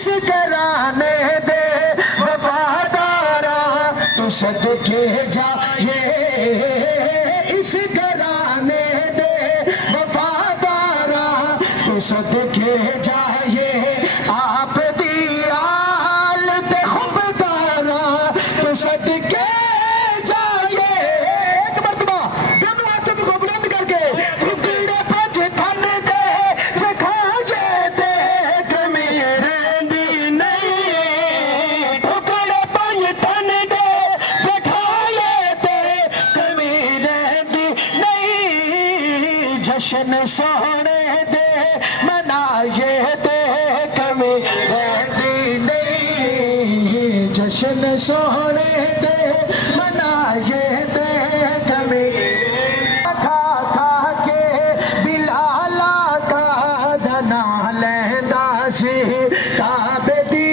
इस घराने दे वफादारा तू सदके जाए, इस घराने दे वफादारा तू सदके जाए, आप दी आल ते खुबदारा तू सदके जाए। एक मरतबा दोनों हाथों को बुलंद करके टुकड़े पंज थन दे जखाए देख मेरे दी नहीं, टुकड़े पंज थन दे जखाए देख मेरे दी नहीं, जश्न सोने दे मनाए देख मेरे दी नहीं, जश्न सोने दे मनाए देख मेरे। खा खा के बिलाला का दना लैंदा सी काबे दी